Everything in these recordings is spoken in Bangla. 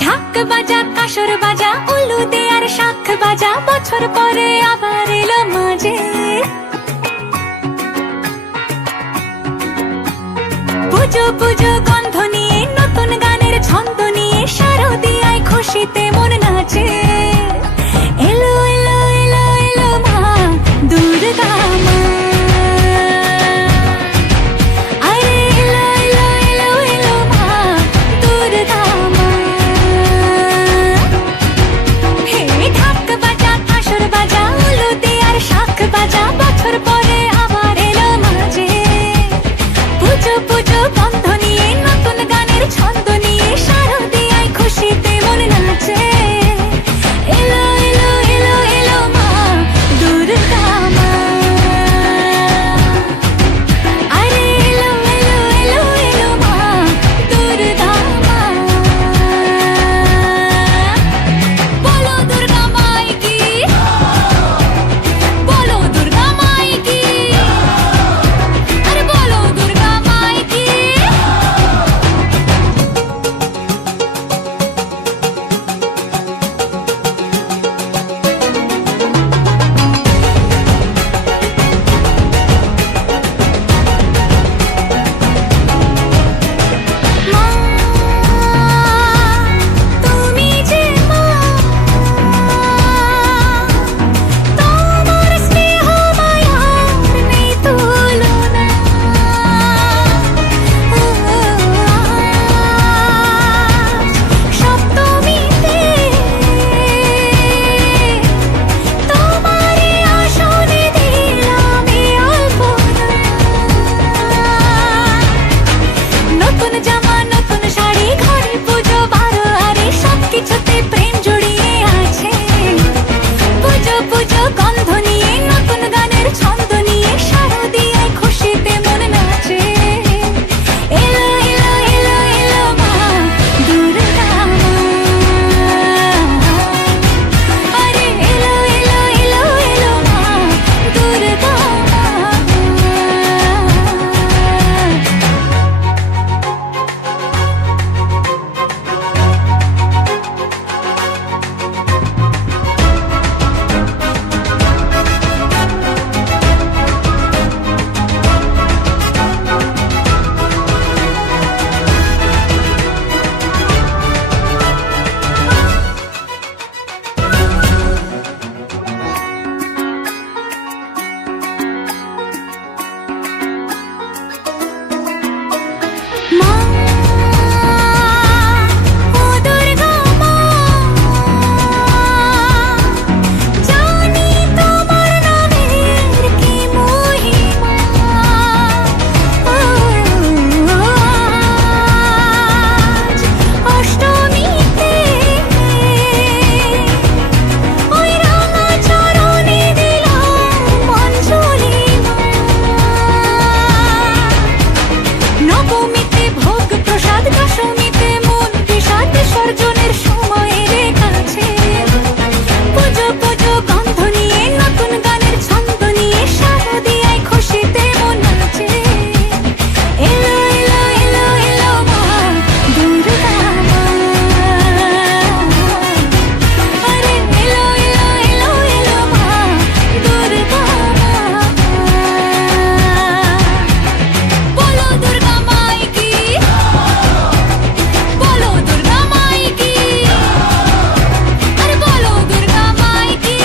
ঢাক বাজা কাসর বাজা উলু দে আর শাখ বাজা, বছর পরে আবার এলো মাঝে। পুজো পুজো গন্ধ নিয়ে নতুন গানের ছন্দ নিয়ে শারদিয়ায় খুশিতে মন নাচে। এলো এলো এলো এলো মা দুর্গা মা, আরে এলো এলো এলো এলো মা দুর্গা মা। হে ঢাক বাজা কাসর বাজা উলু দে আর শাখ বাজা, বছর পরে আবার এলো মাঝে। পুজো পুজো গন্ধ নিয়ে নতুন গানের ছন্দ নিয়ে শারদিয়ায় খুশিতে মন নাচে। এলো এলো এলো এলো মা দুর্গা মা, আরে এলো এলো এলো এলো মা দুর্গা মা। বলো দুর্গা মাই কি, বলো দুর্গা মাই কি, আরে বলো দুর্গা মাই কি। মা তুমি যে মা, তোমার স্নেহ মায়ার নেই তুলনা। সপ্তমীতে তোমারই আসনে দিলাম এই অল্পনা। নতুন জামা নতুন শাড়ি ঘরে পুজো বারো, আরে সবকিছুতে প্রেম জড়িয়ে আছে। পুজো পুজো গন্ধ নিয়ে নতুন গানের ছন্দ নিয়ে শারদিয়ায় খুশিতে মন নাচে। এলো এলো এলো এলো মা দুর্গা মা, আরে এলো এলো এলো এলো মা দুর্গা মা। মা ও দুর্গা মা, জানি তোমার নামের কি মহিমা। আজ অষ্টমীতে ওই রাঙা চরণে দিলাম অঞ্জলি মা। নবমীতে ভোগ প্রসাদ, দশমীতে মন বিষাদ বিসর্জনের সময়ের কাছে। পুজো পুজো গন্ধ নিয়ে নতুন গানের ছন্দ নিয়ে শারদিয়ায় খুশিতে মন নাচে। এলো এলো এলো এলো মা দুর্গা মা, আরে এলো এলো এলো এলো মা দুর্গা মা। বলো দুর্গা মাই কি, বলো দুর্গা মাই কি, আরে বলো দুর্গা মাই কি।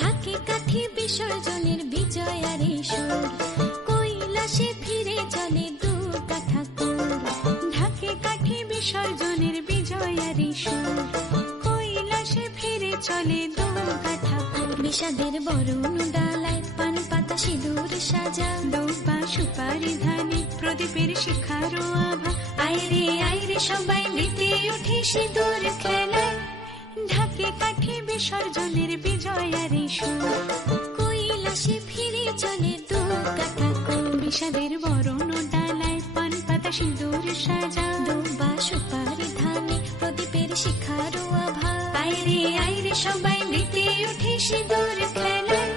ঢাকে কাঠি বিসর্জনের বিজয়ারে সুর, কৈলাসে ফিরে চলে দুর্গা ঠাকুর। ঢাকে কাঠি বিসর্জনের বিজয়ারে সুর, কৈলাসে ফিরে চলে দুর্গা ঠাকুর। বিষাদের বরণ ডালায় পান পাতা সিঁদুর সাজা, দৌপা সুপারি ধানে প্রদীপের শিখারো আভা। আইরে সবাই মেতে উঠে সিঁদুর খেলায়। ঢাকে কাঠি বিসর্জনের বিজয়ারে সুর, কৈলাসে বিষাদের বরণ ডালায় পান পাতা সিঁদুর সাজা দুবা সুপারি ধানে প্রদীপের শিখার আভা আইরে আইরে সবাই মেতে উঠে সিঁদুর খেলায়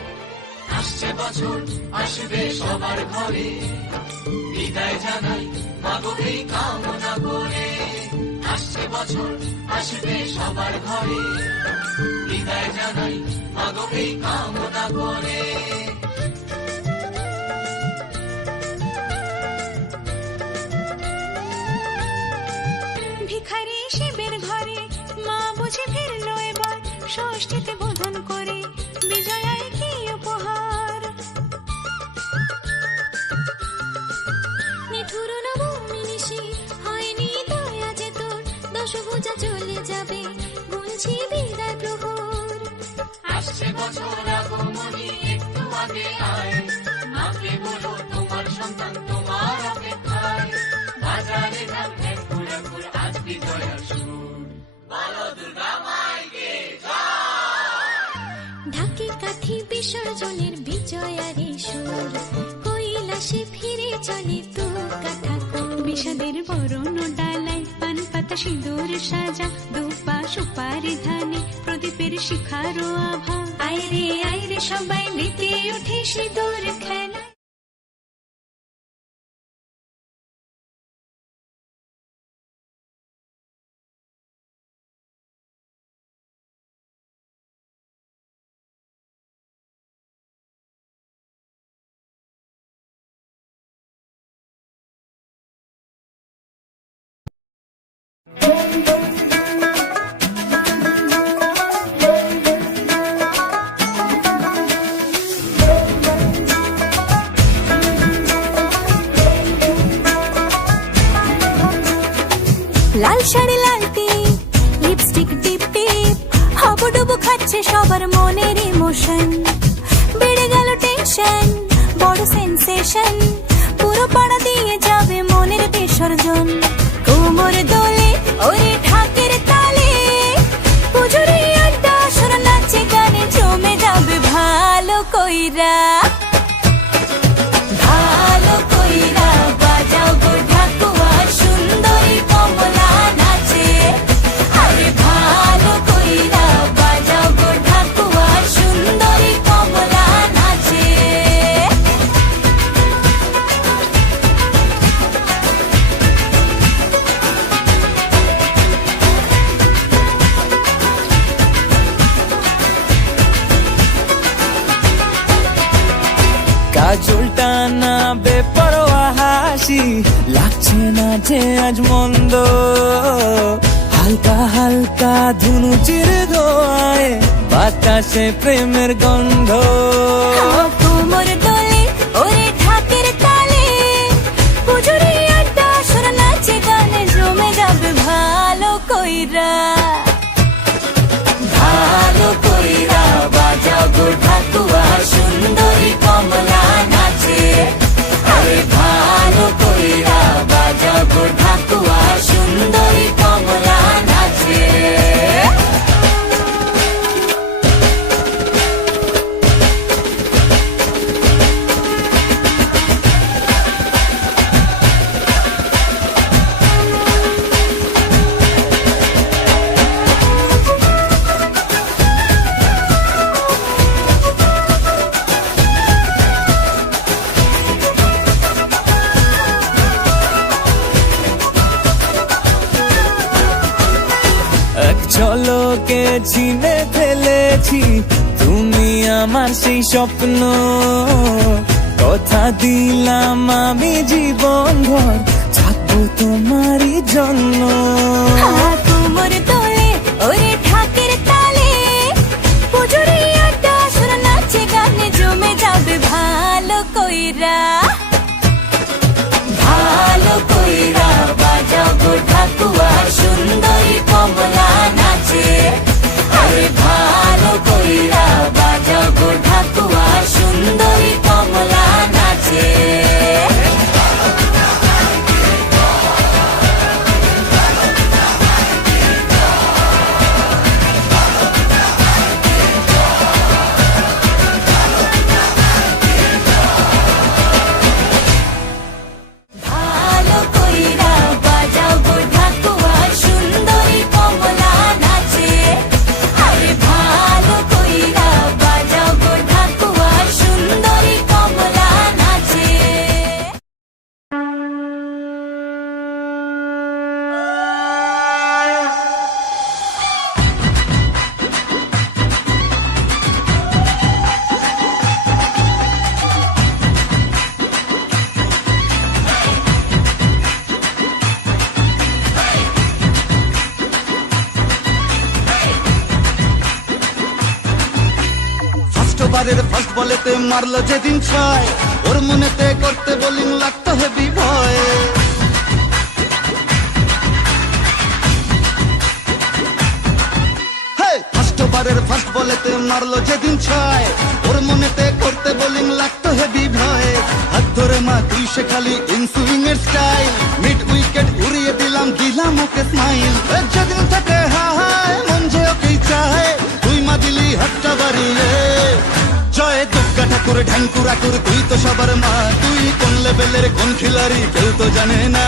আসছে বছর আসবে সবার ঘরে বিদায় জানাই মাগো এই কামনা করে আসছে বছর আসবে সবার ঘরে বিদায় জানাই মাগো এই কামনা করে ভিখারি শিবের ঘরে মা বুঝে ফিরলো এবার ষষ্ঠীতে বোধন করে বিজয়ায় কি উপহার নিঠুর নবমী নিশি হয়নি দয়া যে তোর দশভুজা চলে যাবে গুনছি বিদায় প্রহর আসছে বছর আগমনী একটু আগে আয় মাকে বলো তোমার সন্তান তোমার অপেক্ষায় বাজারে ধান ঠেকুর আজ বিজয়ার সুর বলো দুর্গা মাইকে ঢাকি কাঠি বিসর্জনের বিজয়ারে সুর কৈলাসে ফিরে চলে তু কাঠা বিষাদের বরণ ডালায় পান পাতা সিঁদুর সাজা দুপা সুপারি ধানে প্রদীপের শিখার আভা আইরে আইরে সবাই মেতে উঠে সিঁদুর খেলা লাল শাড়ি লাল টিপ লিপস্টিক টিপ টিপ হাবুডুবু খাচ্ছে সবার মনের ইমোশন বেড়ে গেল টেনশন বড় সেন্সেশন পুরো পাড়া দিয়ে যাবে মনের বিসর্জন কোমর দোলে ওরে ঢাকের তালে পুজোরে আড্ডা সুর নাচে গানে জমে যাবে ভালো কইরা ভালো কইরা বাজাও গো ঢাকুয়া সুন্দরী কমলা নাচে আরে ভালো কইরা বাজাও গো ঢাকুয়া সুন্দরী কমলা নাচে কাজলটা না বেপরোয়া হাসি লাগছে না যে আজ মন্দ হালকা হালকা ধুনুচির ধোয়ায় বাতাসে প্রেমের গন্ধ কোমর দোলে ওরে ঢাকের তালে পুজোরে আড্ডা সুর নাচে গানে জমে যাবে ভালো কইরা ভালো কইরা বাজাও গো ঢাকুয়া সুন্দরী কমলা নাচে আরে ভালো কইরা বাজাও গো ঢাকুয়া সুন্দরী কমলা নাচে এক ঝলকে চিনে ফেলেছি তুমি আমার সেই স্বপ্ন কথা দিলাম আমি জীবন ভর থাকবো তোমারই জন্য কোমর দোলে ওরে ঢাকের তালে পুজোরে আড্ডা সুর নাচে গানে জমে যাবে ভালো কইরা ভালো কইরা বাজাও গো ঢাকুয়া সুন্দরী কমলা নাচে আরে ভালো কইরা বাজাও গো ঢাকুয়া সুন্দরী কমলা নাচে বলেতে মারলো যেদিন ছয়, ওর মনেতে করতে বোলিং লাগতো হেভি ভয়। ফার্স্ট ওভারের ফার্স্ট বলেতে মারলো যেদিন ছয়, ওর মনেতে করতে বোলিং লাগতো হেভি ভয়। হাত ধরে মা তুই সে খালি ইনসুইং এর স্টাইল, মিড উইকেট উড়িয়ে দিলাম ওকে স্মাইল। যেদিন থেকে হায় মন যে ওকেই চায়, তুই মা দিলি হাতটা বাড়িয়ে। জয় দুর্গা ঠাকুর ঢ্যাঙ্কুরা কুর, তুই তো সবার মা, তুই কোন লেভেলের কোন খিলাড়ি কেউ তো জানে না।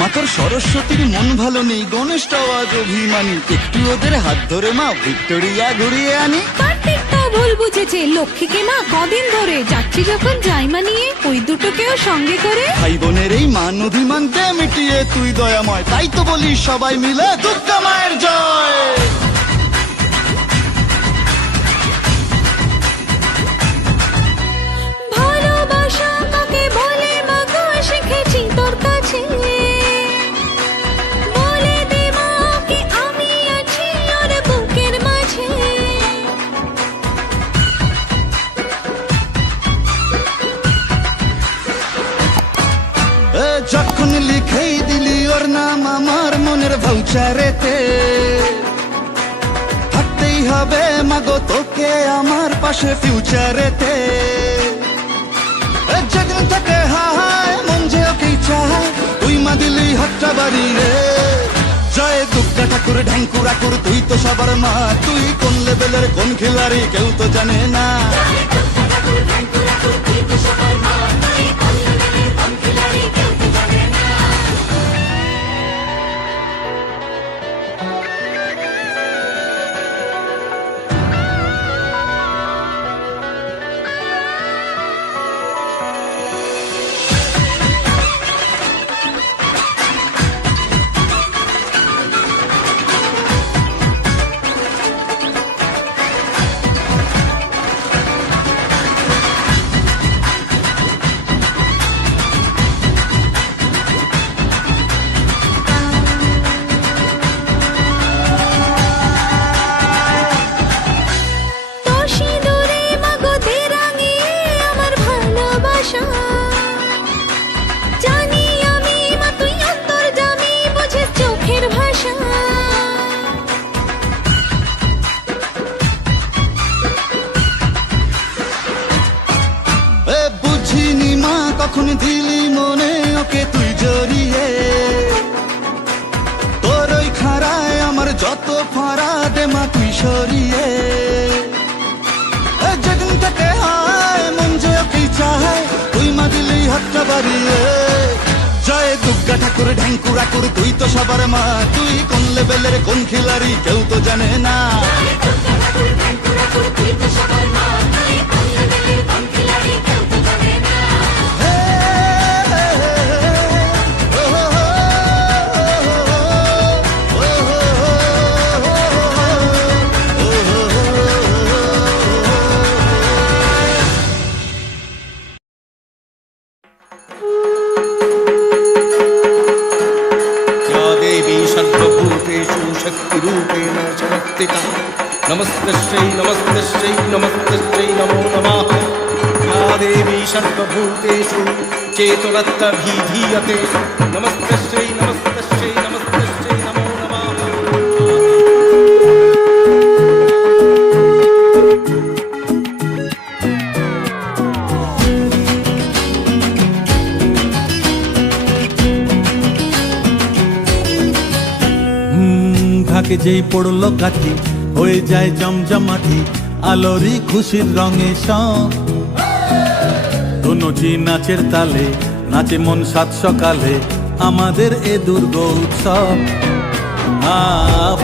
মাতর সরস্বতীর মন ভালো নেই, গণেশটাও আজ অভিমানী, একটু ওদের হাত ধরে মা ভিক্টোরিয়া ঘুরিয়ে আনি। কার্তিক তো ভুল বুঝেছে, লক্ষ্মীকে মা কদিন ধরে যাচ্ছি যখন জাইমা নিয়ে, ওই দুটোকেও সঙ্গে করে। ভাই বোনের এই মান অভিমানকে মিটিয়ে তুই দয়াময়, তাই তো বলি সবাই মিলে দুর্গা মায়ের জয়। ভালোবাসা কাকে বলে মা গো, শিখেছি তোর কাছে, বলে দে মা কি আমি আছি ওর বুকের মাঝে। যখন লিখেই দিলি ওর নাম আমার মনের ভাউচারেতে, থাকতেই হবে মাগো তোকে আমার পাশে ফিউচারেতে। যেদিন থেকে হায় মন যে ওকেই চায়, তুই মা দিলি হাতটা বাড়িয়ে। জয় দুর্গা ঠাকুর ঢ্যাঙ্কুরা কুর, তুই তো সবার মা, তুই কোন লেভেলের কোন খিলাড়ি কেউ তো জানে না। জানি আমি মা তুই অন্তর্যামী, বুঝিস চোখের ভাষা। বুঝিনি মা কখন দিলি মনে ওকে তুই জড়িয়ে, তোর ওই খাড়ায় আমার যত ফাড়া দে মা তুই সরিয়ে। যেদিন থেকে হায় মন যে ওকেই চায়, তুই মা দিলি হাতটা বাড়িয়ে। জয় দুর্গা ঠাকুর ঢ্যাঙ্কুরা কুর, তুই তো সবার মা, তুই কোন লেভেলের কোন খিলাড়ি কেউ তো জানে না। शक्तिरूपेण शक्तिता नमस्तस्यै नमस्तस्यै नमस्तस्यै नमो नमः। या देवी सर्वभूतेषु चेतनत्वभिधीयते नमस्तस्यै नमस्तस्यै नमस्तस्यै नमो नमः। ঢাকে যেই পড়লো কাঠি, হয়ে যায় জমজমাটি, আলোরি খুশির রঙে সব। ধনুচি নাচের তালে নাচে মন সাত সকালে, আমাদের এ দুর্গ উৎসব।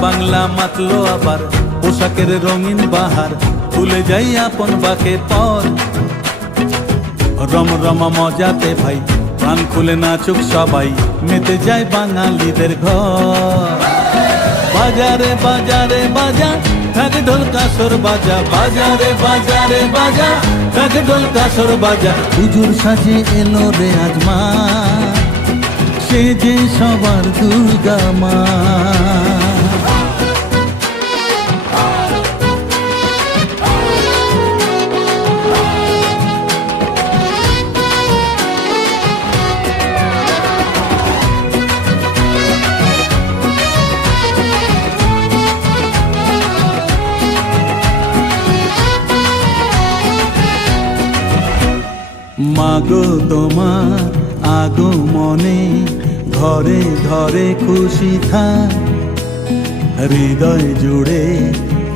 বাংলা মাতলো আবার পোশাকের রঙিন বাহার, ভুলে যাই আপন বাকে পর। রমরমা মজাতে ভাই প্রাণ খুলে নাচুক সবাই, মেতে যায় বাঙালিদের ঘর। বাজারে বাজারে বাজা, ঢাক ঢোল কাসর বাজা, বাজারে বাজারে বাজা, ঢাক ঢোল কাসর বাজা। হুজুর সাজে এলো রে আজ মা, সে যে সবার দুর্গা মা। মাগো তোমার আগমনে ঘরে ঘরে খুশি থাক, হৃদয় জুড়ে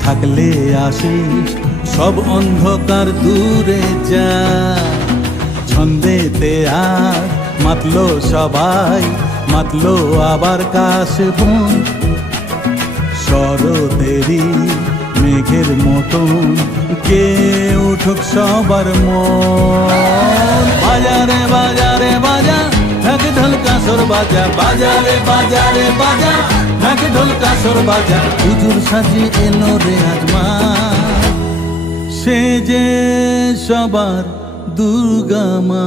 থাকলে আশিস সব অন্ধকার দূরে যা। ছন্দেতে আর মাতলো সবাই, মাতলো আবার কাশবন, শরতেরই মেঘের মতন কে উঠুক সবার মন। বাজারে বাজারে বাজা, ঢাক ঢোল কাসর বাজা, বাজারে বাজারে বাজা, ঢাক ঢোল কাসর বাজা। হুজুর সাজে এলো রে আজ মা, সে যে সবার দুর্গা মা।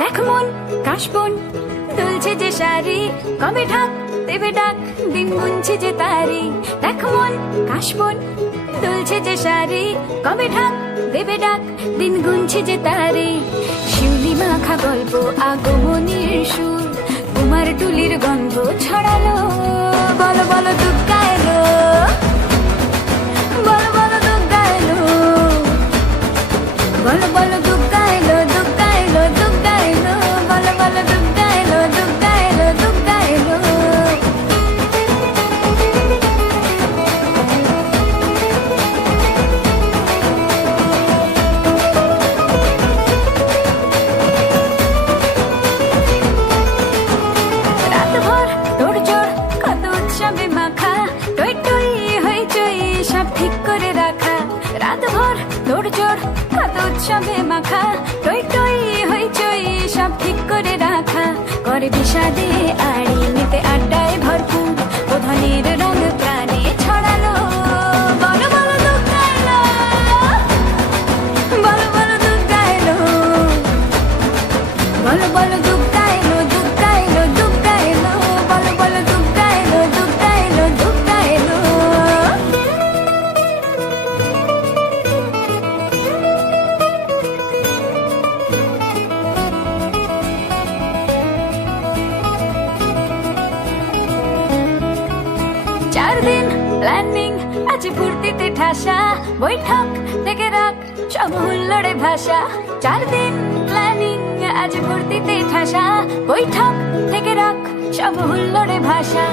দেখ মন কাশবন দুলছে যে শাড়ি, কবে ঢাক দেবে ডাক দিন গুনছে যে তারি। দেখ মন কাশবন দুলছে যে শাড়ি, কবে ঢাক দেবে ডাক দিন গুনছে যে তারি। শিউলি মাখা গল্প আগমনীর সুর, কুমার টুলির গন্ধ ছড়ালো। বলো বলো দুর্গা এলো, বলো বলো দুর্গা এলো, বলো বলো দুর্গা এলো, দুর্গা এলো, দুর্গা এলো, বলো বলো দুর্গা এলো, দুর্গা এলো, দুর্গা এলো। রাতভর তোড়জোড় কত উৎসবে মাখা, টই টই হইচই সব ঠিক করে রাখা। রাতভর তোড়জোড় কত উৎসবে মাখা, টই টই হইচই সব ঠিক করে রাখা। করে বিষাদে আড়ি মেতে আড্ডায় ভরপুর, প্রধানের রঙ প্রাণে ছড়ালো। বলো বলো দুর্গা এলো, বলো বলো দুর্গা এলো, বলো বলো দুর্গা এলো, দুর্গা এলো, দুর্গা এলো, বলো বলো দুর্গা এলো, দুর্গা এলো, দুর্গা এলো। চার দিন প্ল্যানিং আছে ফুর্তিতে ঠাসা, বৈঠক থেকে রাখ সব হুল্লোড়ে ভাষা। চার দিন প্ল্যানিং আছে ফুর্তিতে ঠাসা, বৈঠক থেকে রাখ সব হুল্লোড়ে ভাষা।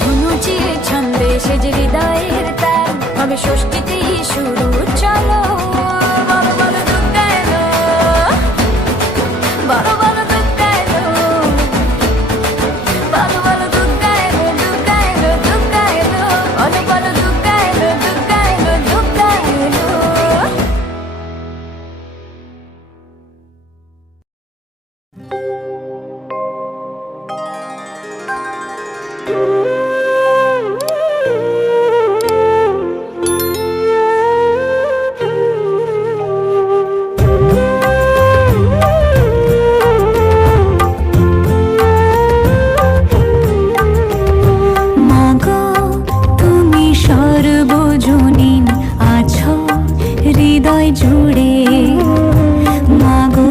ধনুচির ছন্দে সেজে হৃদয়ের তার, হবে ষষ্ঠীতেই শুরু চলো। বলো বলো দুর্গা এলো, বলো বলো দুর্গা এলো, বলো বলো দুর্গা এলো, দুর্গা এলো, দুর্গা এলো, বলো বলো দুর্গা এলো, দুর্গা এলো, দুর্গা এলো। মাগো তুমি সর্বজনীন আছো হৃদয় জুড়ে, মাগো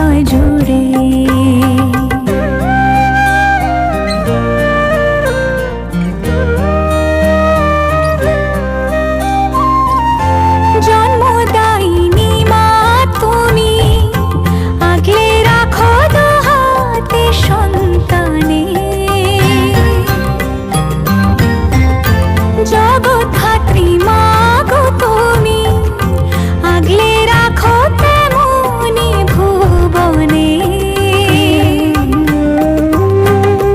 হৃদয় জুড়ে। জন্মদায়িনী মা তুমি, আগলে রাখো দুহাতে সন্তানে। জগৎধাত্রী মা গো তুমি, আগলে রাখো তেমনি ভুবনে।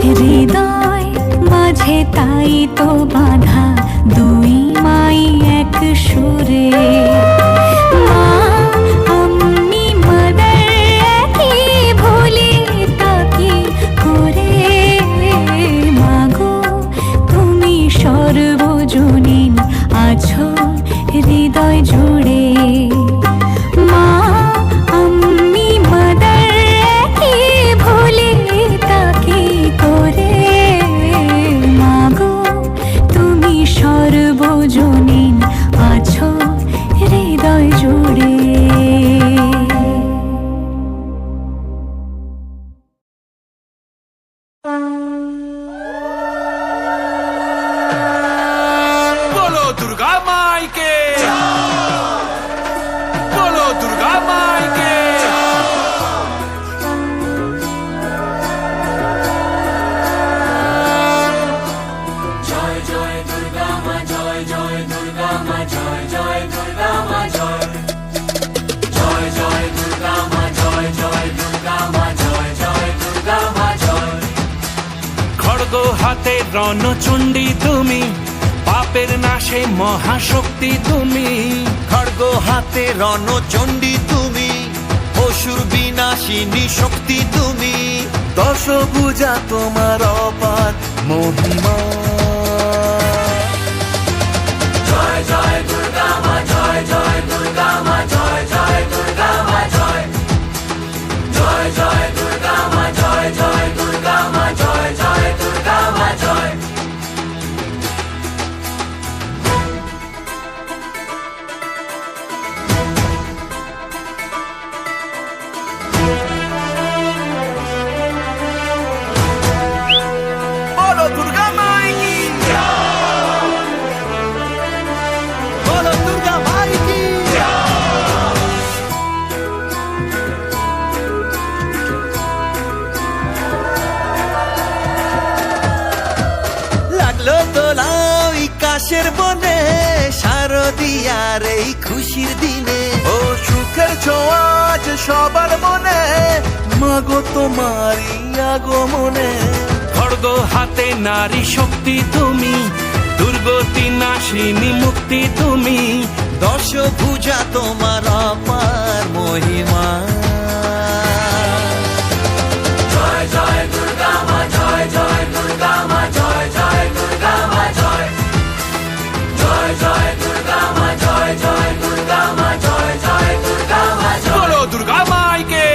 হৃদয় মাঝে তাই তো বাঁধা দুই মাই এক সুরে। মা আমি মাদার একই ভুলি তাকি করে। মাগো তুমি সর্বজনীন আছো হৃদয় জুড়ে। মা আমি মাদার একই ভুলি তাকি করে। মাগো তুমি সর্বজনীন আছো হৃদয় জুড়ে। बोलो दुर्गा माई के, बोलो दुर्गा माई के। जय जय दुर्गा माँ, जय जय दुर्गा माँ, जय जय दुर्गा माँ, जय जय जय दुर्गा माँ, जय जय दुर्गा माँ, जय जय दुर्गा माँ, जय। খড়গ হাতে রণচণ্ডী তুমি, পাপের নাশে মহাশক্তি তুমি। খড়গ হাতে রণচণ্ডী তুমি, অসুর বিনাশিনী শক্তি তুমি। দশভুজা তোমার অপার মহিমা। জয় জয় দুর্গা মা, জয় জয় দুর্গা মা, জয় জয় দুর্গা মা, জয় জয় জয় দুর্গা মা, জয় জয় দুর্গা মা, জয় জয় দুর্গা মা, জয়। बोलो दुर्गा माई की, বলো দুর্গা মাই কি। লাগলো দোলা ওই কাশের বনে, শারদিয়ার এই খুশির দিনে। ও সুখের ছোঁয়া আজ সবার মনে, মাগো তোমারই আগমনে। খড়গ হাতে নারী শক্তি তুমি, দুর্গতি নাশিনী মুক্তি তুমি। দশভুজা তোমার অপার মহিমা। জয় জয় দুর্গা মা, জয় জয় দুর্গা মা, জয় জয় দুর্গা মা, জয় জয় জয় দুর্গা মা, জয় জয় দুর্গা মা, জয় জয় দুর্গা মা, জয়। बोलो दुर्गा माई के।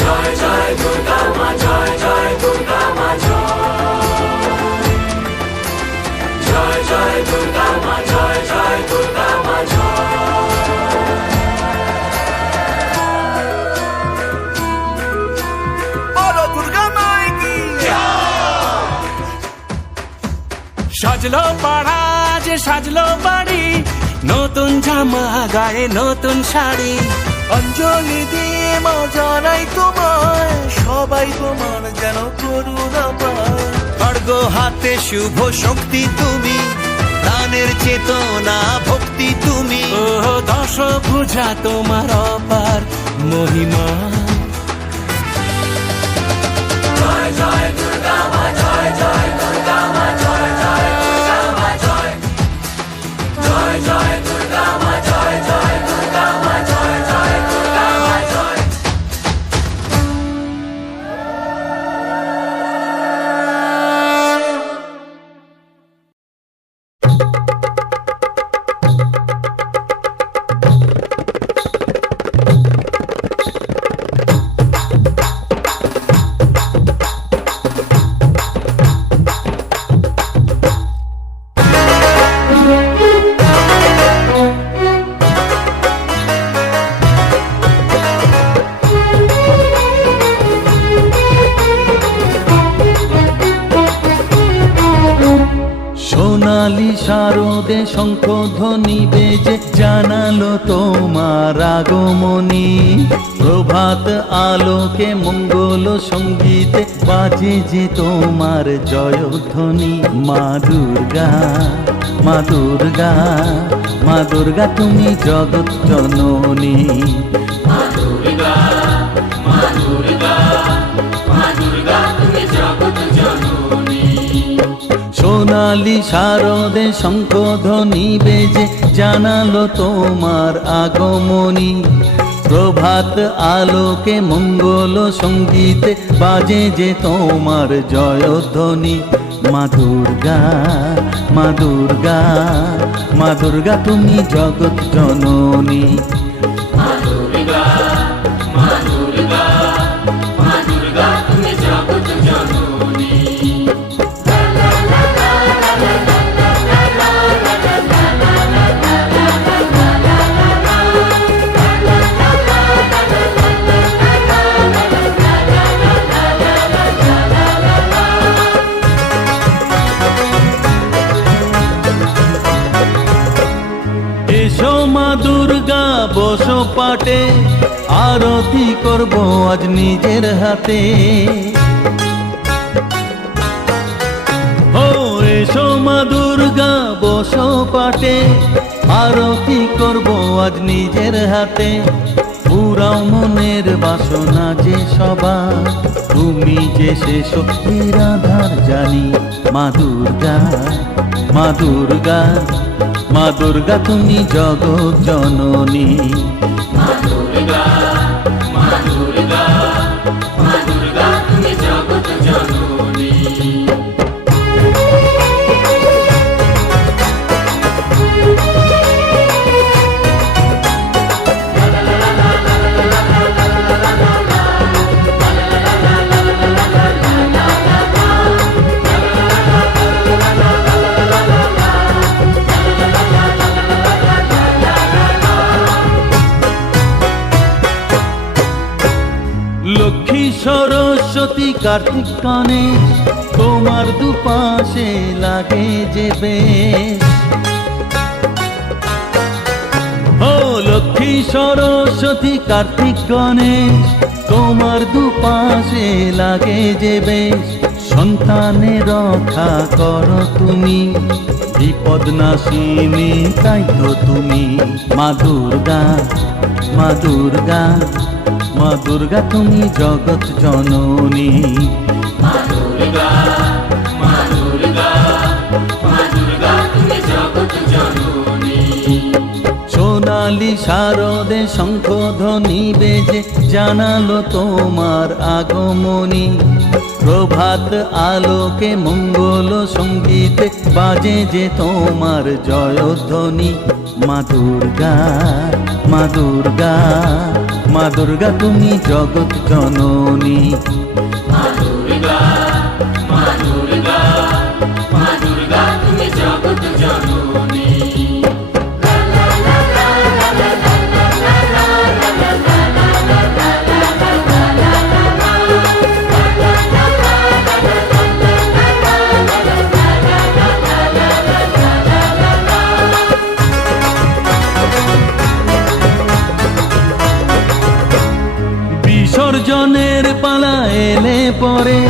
জয় জয় দুর্গা মা, জয় জয় দুর্গা মা, জয় জয় দুর্গা মা, জয় জয় দুর্গা মা, बोलो दुर्गा माई की। সাজলো পাড়া যে সাজলো বাড়ি, নতুন জামা গায়ে নতুন শাড়ি। অঞ্জলি দিয়ে মা জানাই তোমায়, সবাই তোমার যেন করুণা পায়। খড়গ হাতে শুভ শক্তি তুমি, প্রাণের চেতনা ভক্তি তুমি। ও দশভুজা তোমার অপার মহিমা। জয় জয় দুর্গা মা, জয় জয় দুর্গা মা, জয় জয় দুর্গা মা, জয় জয় জয় দুর্গা মা, জয় জয় দুর্গা মা, জয় জয় দুর্গা মা, জয়। শারদে শঙ্খ ধ্বনি বেজে জানালো তোমার আগমনী। প্রভাত আলোকে মঙ্গল সঙ্গীতে বাজে যে তোমার জয়ধ্বনি। মা দুর্গা, মা দুর্গা, মা দুর্গা তুমি জগৎ জননী। মা দুর্গা, মা দুর্গা, মা দুর্গা তুমি জগৎ জননী। সোনালি শারদে শঙ্খ ধ্বনি বেজে জানালো তোমার আগমনী। প্রভাত আলোকে মঙ্গল সঙ্গীতে বাজে যে তোমার জয়ধ্বনি। মা দুর্গা, মা দুর্গা, মা দুর্গা তুমি জগৎ জননী। মা দুর্গা, মা দুর্গা, মা দুর্গা তুমি জগৎ জননী। এসো মা দুর্গা বসো পাটে, আরতি করব আজ নিজের হাতে। ও এসো মা দুর্গা বসো পাটে, আরতি করব আজ নিজের হাতে। পুরাও মনের বাসনা যে সবার, তুমি যে সে শক্তির আধার জানি। মা দুর্গা, মা দুর্গা, মা দুর্গা তুমি জগৎ জননী। মা দুর্গা, মা দুর্গা, মা দুর্গা তুমি জগৎ জননী। লক্ষ্মী সরস্বতী কার্তিক গণেশ, তোমার দুপাশে লাগে যে বেশ। ও লক্ষ্মী সরস্বতী কার্তিক গণেশ, তোমার দুপাশে লাগে যে বেশ। সন্তানের রক্ষা করো তুমি, বিপদ নাশিনী তাই তো তুমি। মা দুর্গা, মা দুর্গা, মা দুর্গা তুমি জগৎ জননী। মা দুর্গা, মা দুর্গা, মা দুর্গা তুমি জগৎ জননী। সোনালি শারদে শঙ্খ ধ্বনি বেজে জানালো তোমার আগমনী। প্রভাত আলোকে মঙ্গল সঙ্গীতে বাজে যে তোমার জয়ধ্বনি। মা দুর্গা, মা দুর্গা, মা দুর্গা তুমি জগৎ জননী। মা দুর্গা, মা দুর্গা, মা দুর্গা তুমি জগৎ জননী। বিসর্জনের পালা এলে পরে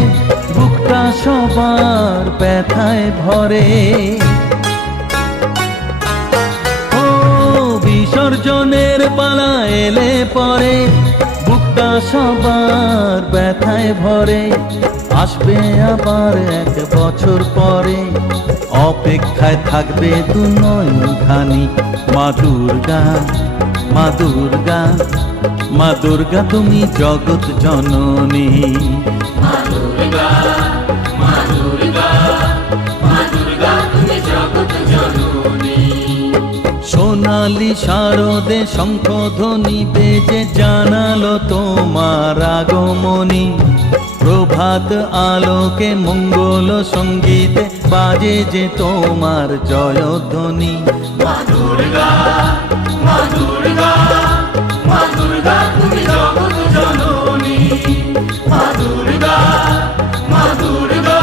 বুকটা সবার ব্যথায় ভরে। ও বিসর্জনের পালা এলে পরে বুকটা সবার ব্যথায় ভরে। আসবে আবার এক বছর পরে, অপেক্ষায় থাকবে দু নয়ন খানি। মা দুর্গা, মা দুর্গা, মা দুর্গা তুমি জগৎ জননী। মা দুর্গা, মা দুর্গা, মা দুর্গা তুমি জগৎ জননী। সোনালি শারদে শঙ্খ ধ্বনি বেজে জানালো তোমার আগমনী। প্রভাত আলোকে মঙ্গল সঙ্গীতে বাজে যে তোমার জয়ধ্বনি। মা দুর্গা, মা দুর্গা, মা দুর্গা তুমি জগৎ জননী। মা দুর্গা, মা দুর্গা,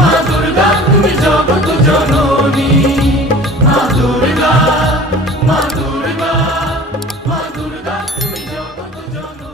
মা দুর্গা তুমি জগৎ জননী। জননী